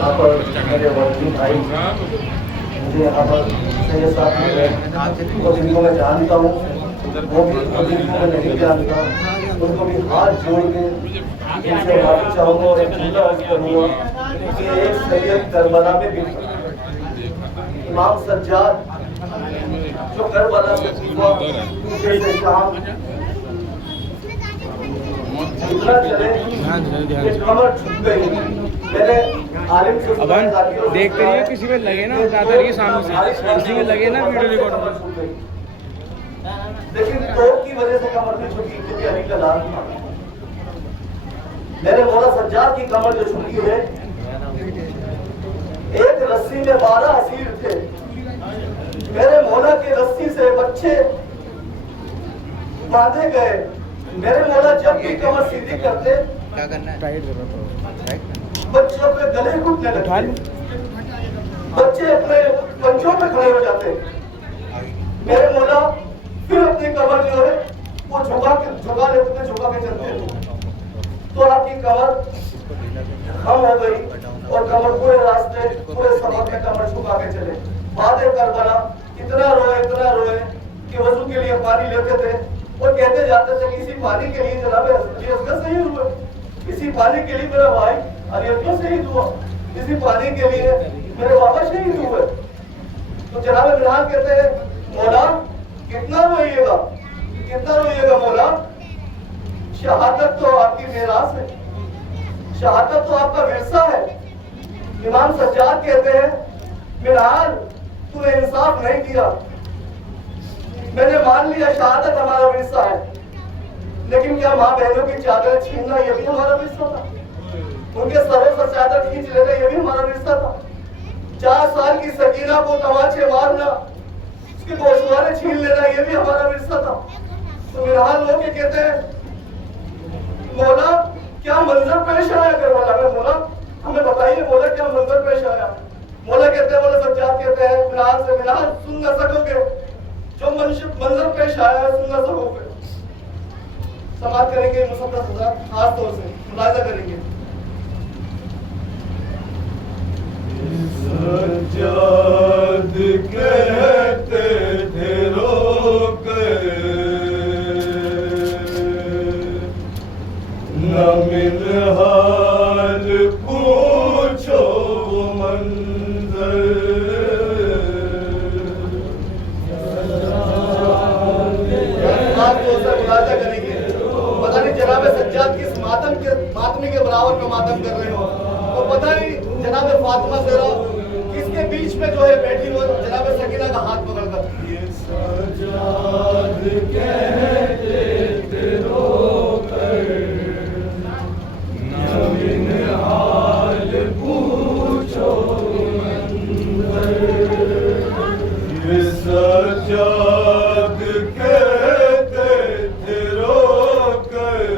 यहाँ पर मेरे वकील भाई मुझे यहाँ पर मेरे साथ मिले, उनको जिनको मैं जानता हूँ, वो भी जिनको मैं नहीं जानता, उनको भी हाथ जोड़ के उनसे माफी चाहूँगा और एक जुमला अर्ज करूँगा कि एक सैयद करबला में भी इमाम सज्जाद जो करबला से सुबह से शाम इतना चले कि कमर झुक गई। मैंने आलिम से अब देखते रहिए, किसी में लगे ना ज्यादा रहिए सामने से, किसी में लगे ना वीडियो रिकॉर्ड में। लेकिन तोप की वजह से कमर नहीं झुकी क्योंकि अली का लाल था। मेरे मौला सज्जाद की कमर जो झुकी है, एक रस्सी में 12 असीर थे। मेरे मौला की रस्सी से बच्चे बांधे गए। मेरे मौला जब भी कमर सीधी करते, क्या करना है, टाइट करो, बच्चों पे गले घुटने लगते, बच्चे अपने पंजों पे खड़े हो जाते। मेरे मौला फिर अपनी कमर जो है वो झुका लेते थे, झुका के चलते थे। तो आपकी कमर कम हो गई और कमर पूरे रास्ते पूरे सफर में कमर झुका के चले। बाद करबला इतना रोए कि वजू के लिए पानी लेते थे और कहते जाते थे कि इसी पानी के लिए जनाब अली असगर शहीद हुए, इसी पानी के लिए मेरा भाई अली असगर शहीद हुआ, इसी पानी के लिए मेरे बाबा शहीद हुए। तो जनाब मिरान कहते हैं, मौला कितना रोइएगा मौला, शहादत तो आपकी मेरास है, शहादत तो आपका विरसा है। इमाम सज्जाद कहते हैं, मिरान तूने इंसाफ नहीं किया, मैंने मान लिया शहादत हमारा विरसा है, लेकिन क्या माँ बहनों की चादर छीनना ये भी हमारा विरसा था? उनके सरों से चादर खींच लेना ये भी हमारा विरसा था? 4 साल की सकीना को तमाचे मारना, उसके गोशवारे छीन लेना ये भी हमारा विरसा था? तो मिरान लोग ये कहते हैं, मौला क्या मंजर पेश आया करबला में, मौला हमें बताइए, मौला क्या मंजर पेश आया? मौला कहते हैं, मौला सज्जाद कहते हैं, मिरान से मिरान सुन न सकोगे, जो मंजर पेश आया है सुन न सकोगे। समाप्त करेंगे मुसद्दस हज़रात, खास तौर से मुलाहिजा करेंगे। सज्जाद कहते थे रोके न मिल हाल पूछो मंजर। मुलाहिजा करेंगे, पता नहीं जनाब सज्जाद किस मातमी के बराबर का मातम कर रहे हो, तो पता नहीं जनाब फातिमा ज़हरा किसके बीच में जो है बैठी हो जनाब सकीना का हाथ पकड़कर। ये सज्जाद कहते थे रोकर न मिल हाल पूछो मंजर। ये सज्जाद कहते थे रोकर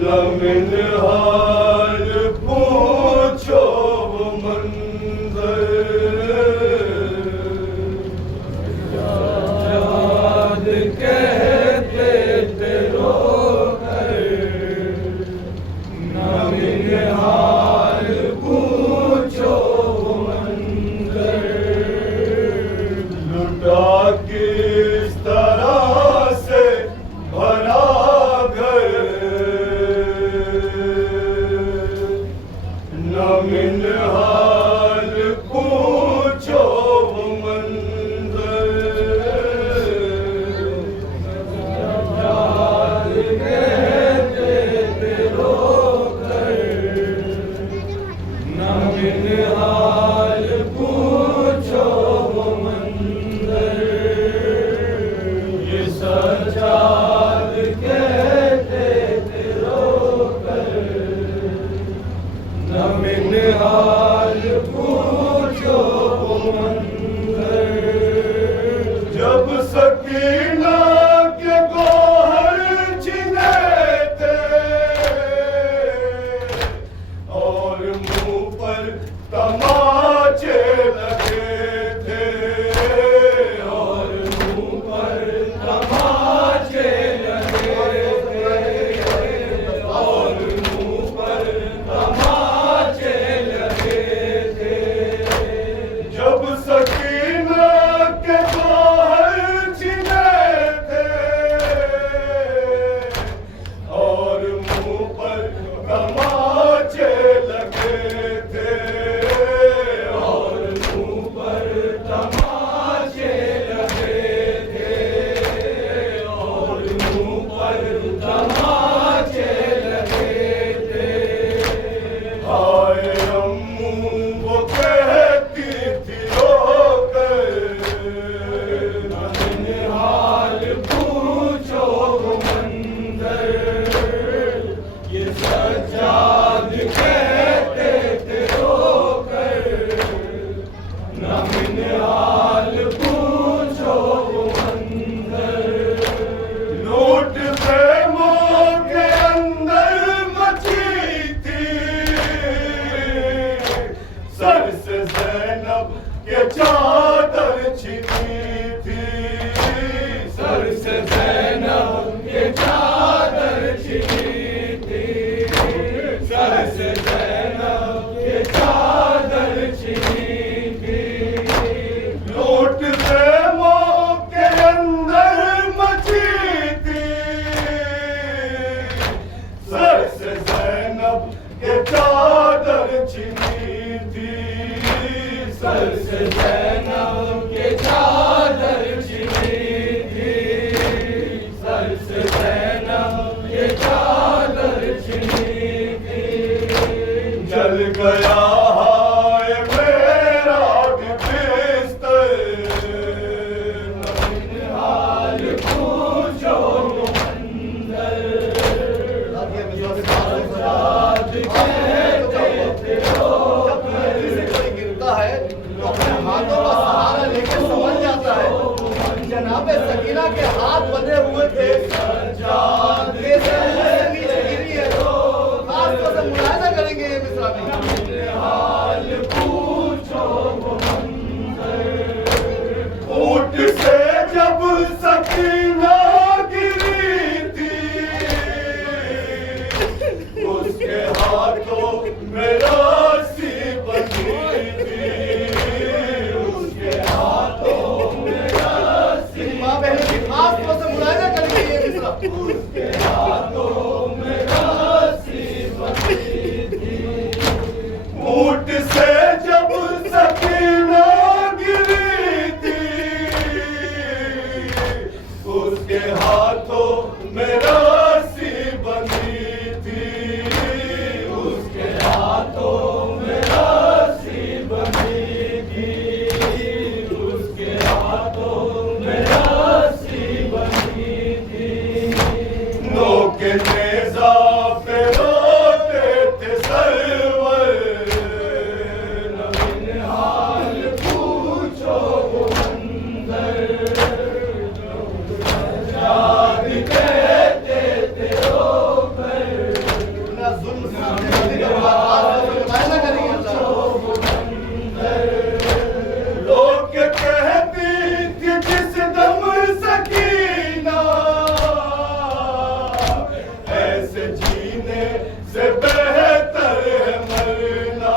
न मिल हाल पूछो मंजर। सज्जाद कहते थे रोकर न मिल हाल पूछो मंजर। लुटा किस तरह से भरा घर सज्जाद कहते थे रोकर, न मिनहाल पूछो मंदिर। लूट प्रेमों के अंदर मची थी, सर से ज़ैनब के चादर छिनी थी, सर से ज़ैनब के चादर छिनी थी, सर से ज़ैनब के चादर छिनी थी। लूट प्रेमों के अंदर मची थी, सर से ज़ैनब के चादर छिनी थी, सर से ज़ैनब के चादर छिनी थी, सर से ज़ैनब के चादर छिनी थी। जल गया हाय मेरा भी बिस्तर, न मिनहाल पूछो मंदिर। सज्जाद कहते थे रोकर, गिरता है तो अपने हाथों का सहारा लेकर संभल जाता है। जनाबे सकीना के हाथ बंधे हुए थे, सज्जाद ये से नीचे गिरी है। खास तौर से मुलाहिजा करेंगे ये मिसरा में। मिनहाल पूछो मंदिर। ऊंट से जब सकीना गिरी थी, उसके हाथों में रस्सी बंधी थी, उसके हाथों में रस्सी, माँ बहन की खास तौर से मुलाहिजा करेंगे ये मिसरा। उसके हाथों में रस्सी बंधी थी। ऊंट से जब सकीना गिरी थी, उसके हाथों में रस्सी बंधी थी, उसके हाथों में रस्सी बंधी थी, उसके हाथों में रस्सी बंधी थी। नोके नेज़ा पे रोते थे सरवर, न मिनहाल पूछो मंदिर। सज्जाद कहते थे रोकर, इतना जुल्म सामने वाले का खास तौर से मुलाहिजा करेंगे अल्लाह। लोग कहती थी जिस दम सकीना, ऐसे जीने से बेहतर है मरना,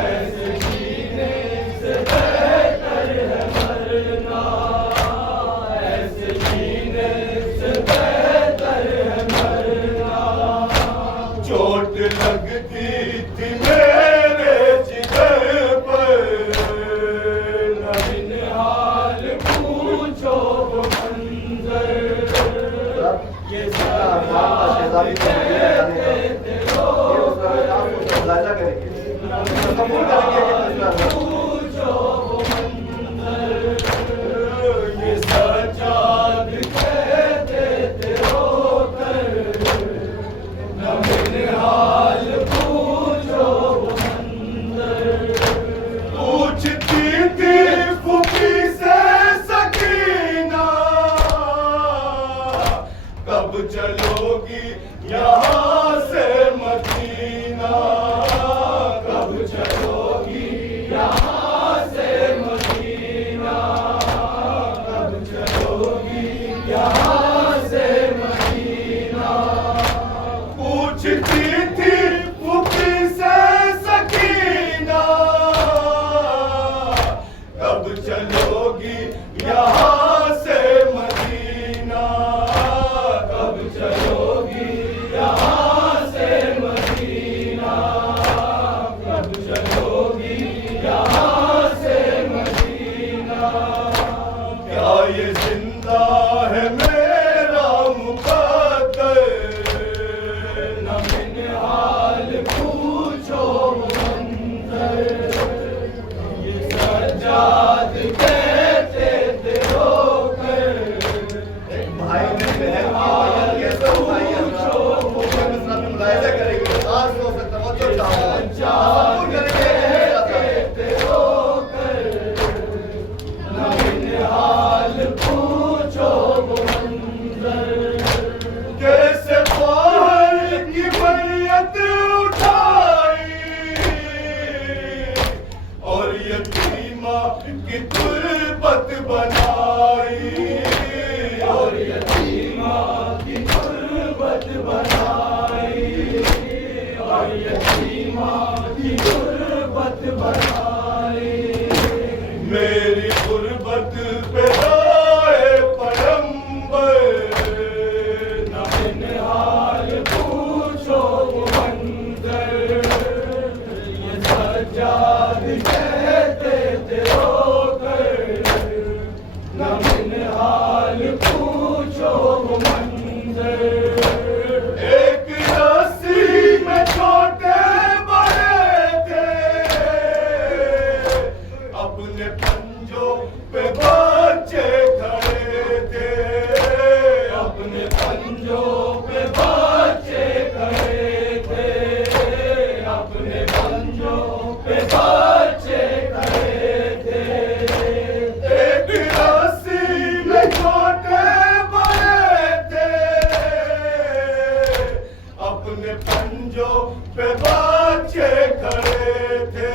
ऐसे जीने से बेहतर है मरना, ऐसे जीने से बेहतर है मरना। चोट लगती थी मेरे जिगर पर, न मिनहाल पूछो मंदिर। ये शहजादी कहते थे मुलाहिजा करेंगे, कबूल करेंगे कि मिसरा पूछो मंदिर। ये सज्जाद कहते थे रोकर, न मिनहाल पूछो मंदिर। पूछती थी फूफी से सकीना, कब चलोगी यहाँ से मदीना, कब चलोगी यहाँ से मदीना, कब चलोगी यहाँ से मदीना। पूछती थी फूफी से सकीना, कब चलोगी यहाँ से मदीना, कब चलोगी यहाँ से मदीना। पंजों पे बच्चे खड़े थे,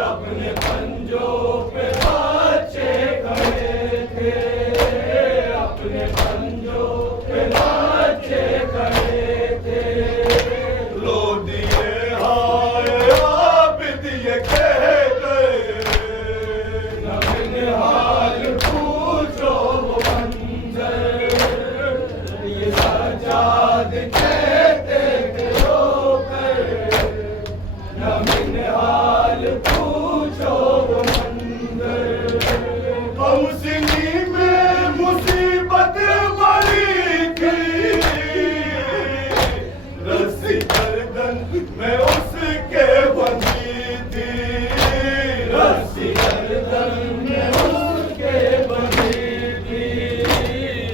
अपने पंजों पे बच्चे खड़े थे, अपने पंजों पे बच्चे खड़े थे। रो दिए हाय आबिद ये कह गए, न निहाल पूछो वो मंजर, ये सजाद कहते थे रोकर, न निहाल पूछो वो मंजर। हम सिनी में मुसीबत बड़ी थी, रस्सी गर्दन में उसके बंधी थी, रस्सी गर्दन में उसके बंधी थी,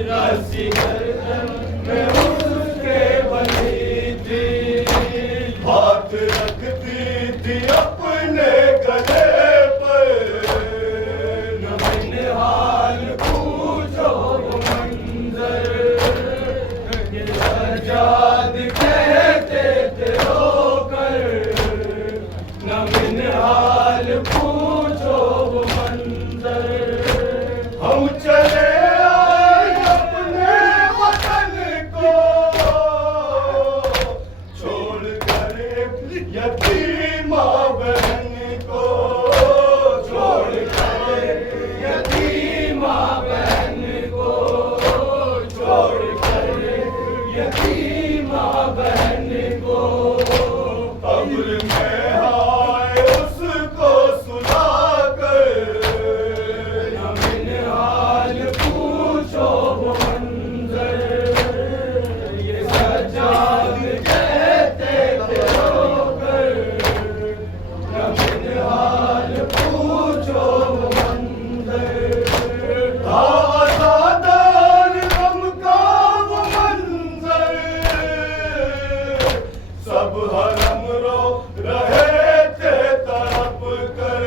रस्सी गर्दन में उसके बंधी थी। हाथ रखती थी अपने गले पर, न निहाल पूछो वो मंजर, ये सजाद कहते थे रोकर, न निहाल पूछो वो मंजर। हम चले आए अपने वतन को, छोड़कर एक यतीमा बहन को, छोड़कर एक यतीमा बहन को, छोड़कर एक यतीमा बहन को। कब्र में हाय उसको सुलाकर, न निहाल पूछो वो मंजर, ये सजाद कहते थे रोकर, न निहाल पूछो वो मंजर। आज़ादार गम का वो मंजर, सब हरम रो रहे थे तड़प कर,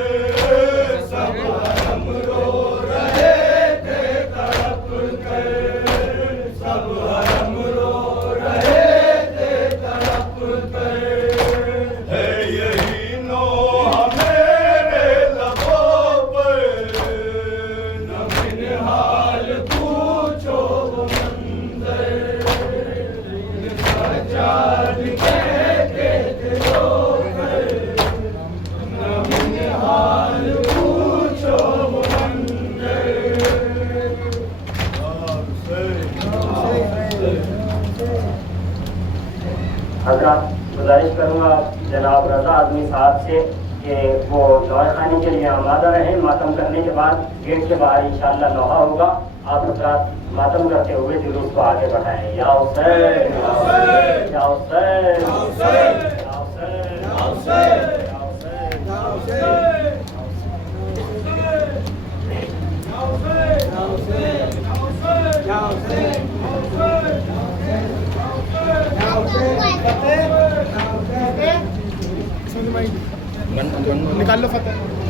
सब हरम रो रहे थे तड़प कर, सब हरम रो रहे थे तड़प कर। है यही नोह मेरे लबों पर, न निहाल पूछो वो मंजर, ये सजाद कहते थे रोकर, न निहाल पूछो वो मंजर। हजरत गुजारिश करूँगा जनाब रजा आदमी साहब से कि वो दौर खाने के लिए आमादा रहें। मातम करने के बाद गेट के बाहर इंशाअल्लाह नौहा होगा। आप हजरात मातम करते हुए जुलूस को आगे बढ़ाएं। या हुसैन, या हुसैन, या हुसैन, या हुसैन, या हुसैन, या हुसैन, या हुसैन। निकाल लो फतेह।